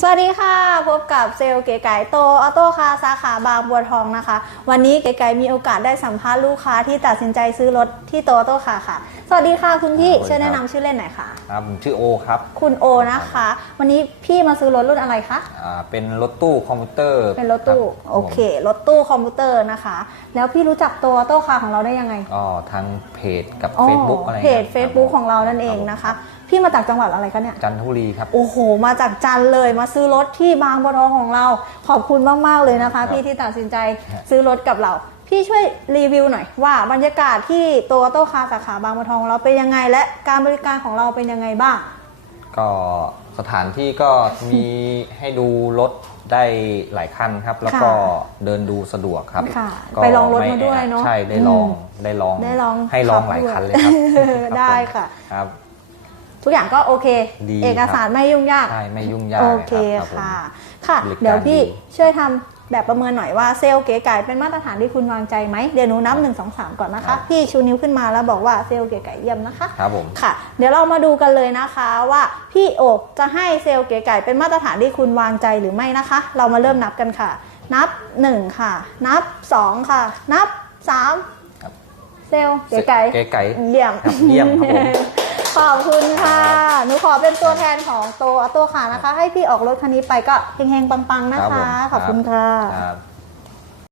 สวัสดีค่ะ พบกับเซลล์เก๋ไก่โตออโต้คาสาขาบางบัวทองนะคะ วันนี้เก๋ไก่มีโอกาสได้สัมภาษณ์ลูกค้าที่ตัดสินใจซื้อรถที่โตออโต้คาค่ะ วัสดีค่ะคุณพี่สวัสดีครับช่วยแนะนำชื่อเล่นหน่อยค่ะ ครับผมชื่อโอครับคุณโอนะคะ วันนี้พี่มาซื้อรถรุ่นอะไรคะ อ่าเป็นรถตู้คอมพิวเตอร์เป็นรถตู้ บโอเค รถตู้คอมพิวเตอร์นะคะ แล้วพี่รู้จักโตออโต้คาร์ของเราได้ยังไงก็ทางเพจกับ อ๋อ Facebook อะไรเพจครับ Facebook ของเรานั่นเองนะคะ พี่มาจากจังหวัดอะไรคะเนี่ย จันทบุรีครับ โอ้โห มาจากจันทร์เลยมาซื้อรถที่บางบัวทองของเรา ขอบคุณมาก ๆ เลยนะคะครับพี่ที่ตัดสินใจครับซื้อรถกับเรา พี่ช่วยรีวิวหน่อยว่าบรรยากาศที่โตโต้คาร์สาขาบางบัวทองของเราเป็นยังไง และการบริการของเราเป็นยังไงบ้าง ก็สถานที่ก็มีให้ดูรถได้หลายคันครับ แล้วก็ค่ะเดินดูสะดวกครับค่ะก็ไปลองรถไมาด้วยเนอะใช่ได้ลองอืมได้ลองได้ลองให้ลองขับหลายด้วยคันเลยครับได้รับผมค่ะครับ ทุกอย่างก็โอเคดีเอกสารไม่ยุ่งยากใช่ไม่ยุ่งยากโอเครับผมค่ะ ค่ะบริการเดี๋ยวพี่ดีช่วยทำ แบบประเมินหน่อยว่าเซลล์เก๋ไก่เป็นมาตรฐานที่คุณวางใจไหมเดี๋ยวหนูนับหนึ่งสองสามก่อนนะคะพี่ชูนิ้วขึ้นมาแล้วบอกว่าเซลล์เก๋ไก่เยี่ยมนะคะครับผม ค่ะ เดี๋ยวเรามาดูกันเลยนะคะว่าพี่โอกจะให้เซลล์เก๋ไก่เป็นมาตรฐานที่คุณวางใจหรือไม่นะคะ เรามาเริ่มนับกันค่ะ นับ 1 ค่ะ นับ 2 ค่ะ นับ3ครับเซลล์เก๋ไก่เก๋ไก่เยี่ยม ครับเยี่ยมครับผม ขอบคุณค่ะ หนูขอเป็นตัวแทนของโตออโต้ค่ะนะคะ ให้พี่ออกรถคันนี้ไปก็เฮงๆ ปังๆ นะรับผคะมขอบคุณค่ะ ครับ